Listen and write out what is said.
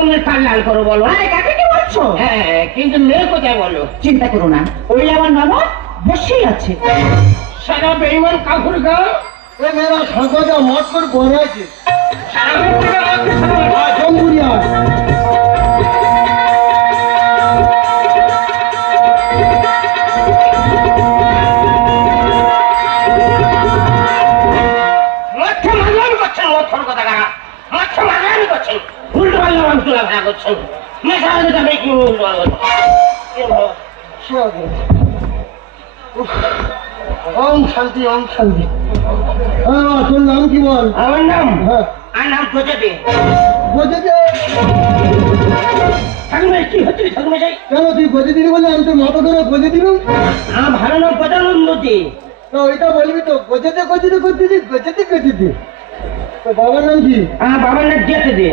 তুমি কাল লাল করো বলো। আরে কাকে কি বলছো? হ্যাঁ, কিন্তু মেয়ে কোথায় বলো? চিন্তা করো না, ওই আমার মামা বসেই আছে। সারা বেইমান কাকুর গা এ মেরা সাগজা মত করে বড়াইছে সারা বেইমান কাকুর গা জম্বুরিয়া মাথা মারলাম করছেন ওর কথা কাকা, মাথা মারলাম করছেন, উল্টো পাল্লা মানুষ তোলা ভাড়া করছেন, মেশা হয়ে যাবে কি উল্টো ওম শান্তি ওম শান্তি। হ্যাঁ তোর নাম কি বল? আমার নাম হ্যাঁ আর নাম খোঁজে দে। বোঝে যে ঠাকুমাই কি হচ্ছে ঠাকুমাই? কেন তুই বোঝে দিলি বলে আমি তোর মাথা ধরে বোঝে দিলুম? আমার ভালো নাম প্রধানন্দ দে। তো ওইটা বলবি তো গোজেতে গোজেতে করতেছিস গোজেতে গোজেতে। তো বাবার নাম কি? আমার বাবার নাম যেতে দে।